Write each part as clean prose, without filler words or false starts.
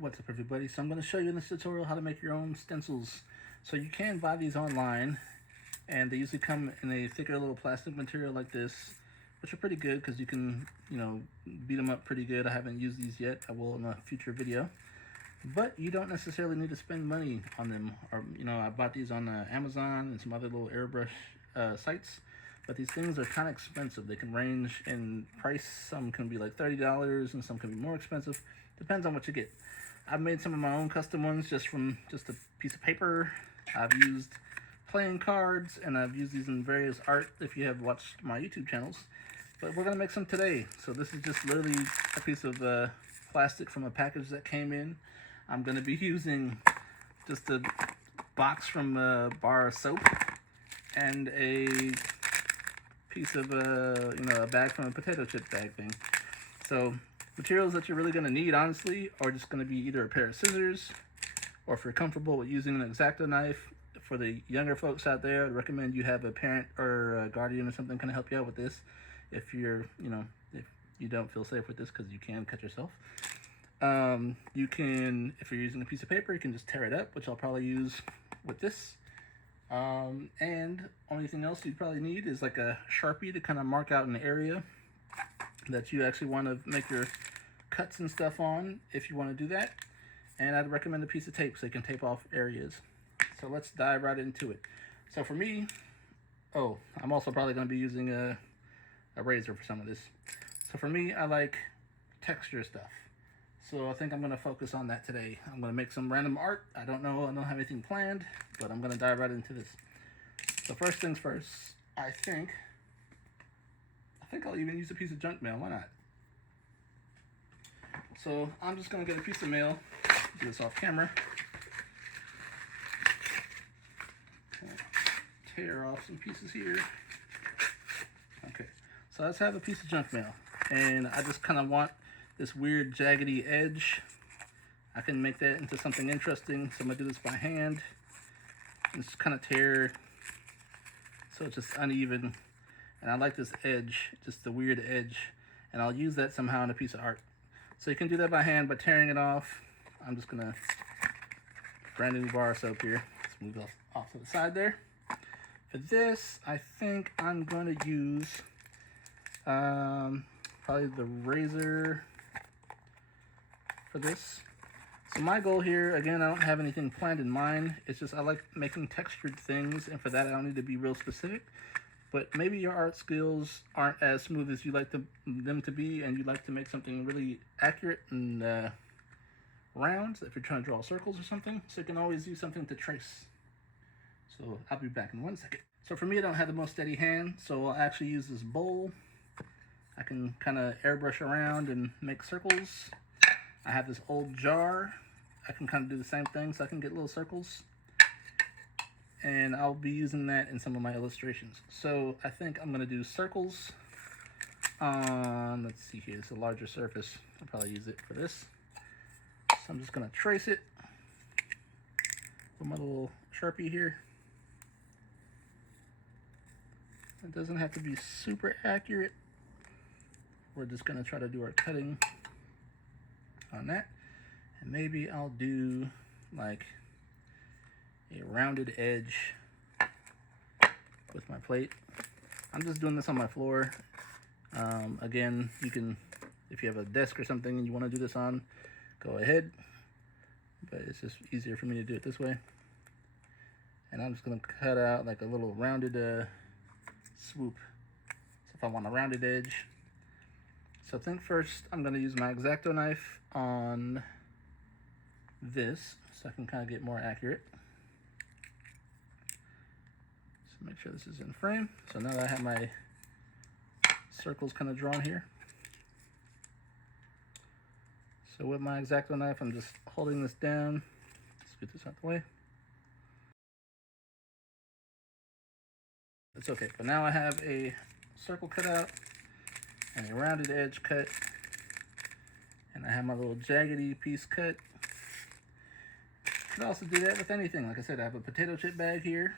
What's up, everybody? So I'm going to show you in this tutorial how to make your own stencils. So you can buy these online, and they usually come in a thicker little plastic material like this, which are pretty good because you can, beat them up pretty good. I haven't used these yet. I will in a future video. But you don't necessarily need to spend money on them. Or, I bought these on Amazon and some other little Airbrush sites. But these things are kind of expensive. They can range in price. Some can be like $30 and some can be more expensive. Depends on what you get. I've made some of my own custom ones just from just a piece of paper. I've used playing cards, and I've used these in various art if you have watched my YouTube channels. But we're going to make some today. So this is just literally a piece of plastic from a package that came in. I'm going to be using just a box from a bar of soap and a piece of a bag from a potato chip bag thing. So materials that you're really going to need, honestly, are just going to be either a pair of scissors, or if you're comfortable with using an X-Acto knife. For the younger folks out there, I'd recommend you have a parent or a guardian or something kind of help you out with this. If you're, if you don't feel safe with this, because you can cut yourself. You can, if you're using a piece of paper, you can just tear it up, which I'll probably use with this. And only thing else you'd probably need is like a Sharpie to kind of mark out an area that you actually want to make your cuts and stuff on, if you want to do that. And I'd recommend a piece of tape so you can tape off areas. So let's dive right into it. So for me, I'm also probably going to be using a razor for some of this. So for me, I like texture stuff. So I think I'm going to focus on that today. I'm going to make some random art. I don't have anything planned, but I'm going to dive right into this. So first things first, I think I'll even use a piece of junk mail. Why not? So I'm just going to get a piece of mail. Do this off camera. Tear off some pieces here. Okay, so let's have a piece of junk mail. And I just kind of want this weird jaggedy edge. I can make that into something interesting. So I'm going to do this by hand. And just kind of tear so it's just uneven. And I like this edge, just the weird edge. And I'll use that somehow in a piece of art. So you can do that by hand by tearing it off. I'm just going to, brand new bar of soap here. Let's move off to the side there. For this, I think I'm going to use probably the razor for this. So my goal here, again, I don't have anything planned in mind. It's just I like making textured things, and for that I don't need to be real specific. But maybe your art skills aren't as smooth as you like them to be, and you'd like to make something really accurate and round, if you're trying to draw circles or something. So you can always use something to trace. So I'll be back in 1 second. So for me, I don't have the most steady hand, so I'll actually use this bowl. I can kind of airbrush around and make circles. I have this old jar. I can kind of do the same thing, so I can get little circles. And I'll be using that in some of my illustrations. So I think I'm going to do circles on, let's see here, it's a larger surface. I'll probably use it for this. So I'm just going to trace it with my little Sharpie here. It doesn't have to be super accurate. We're just going to try to do our cutting on that. And maybe I'll do like a rounded edge with my plate. I'm just doing this on my floor. Again, you can, if you have a desk or something and you want to do this on, go ahead. But it's just easier for me to do it this way. And I'm just going to cut out like a little rounded swoop. So if I want a rounded edge. So I think first I'm going to use my X-Acto knife on this so I can kind of get more accurate. So make sure this is in frame. So now that I have my circles kind of drawn here. So with my X-Acto knife, I'm just holding this down. Let's get this out the way. It's okay, but now I have a circle cut out and a rounded edge cut, and I have my little jaggedy piece cut. You can also do that with anything. Like I said, I have a potato chip bag here.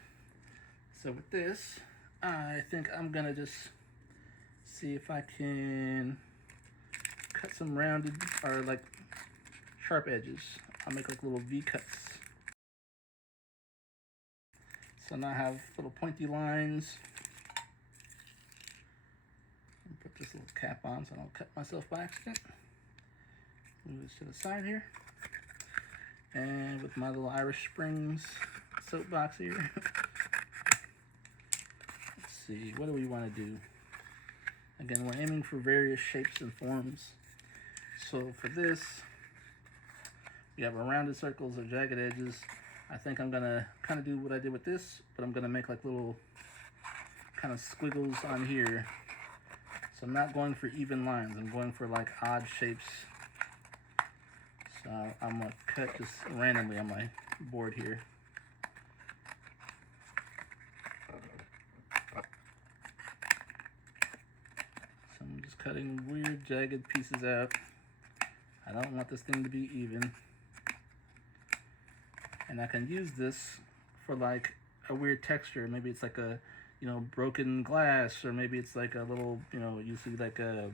So with this, I think I'm gonna just see if I can cut some rounded or like sharp edges. I'll make like little V cuts. So now I have little pointy lines. Put this little cap on so I don't cut myself by accident. Move this to the side here. And with my little Irish Springs soapbox here. Let's see, what do we want to do? Again, we're aiming for various shapes and forms. So for this, we have our rounded circles or jagged edges. I think I'm gonna kind of do what I did with this, but I'm gonna make like little kind of squiggles on here. So I'm not going for even lines, I'm going for like odd shapes. So I'm gonna cut just randomly on my board here. So I'm just cutting weird jagged pieces out. I don't want this thing to be even. And I can use this for like a weird texture. Maybe it's like a, you know, broken glass, or maybe it's like a little, you know, you see like a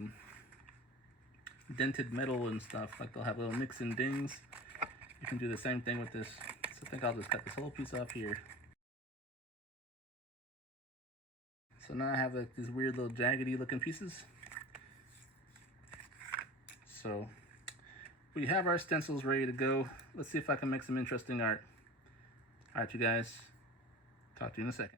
dented metal and stuff. Like they'll have little nicks and dings. You can do the same thing with this. So I think I'll just cut this whole piece off here. So now I have like these weird little jaggedy looking pieces. So we have our stencils ready to go. Let's see if I can make some interesting art. All right, you guys. Talk to you in a second.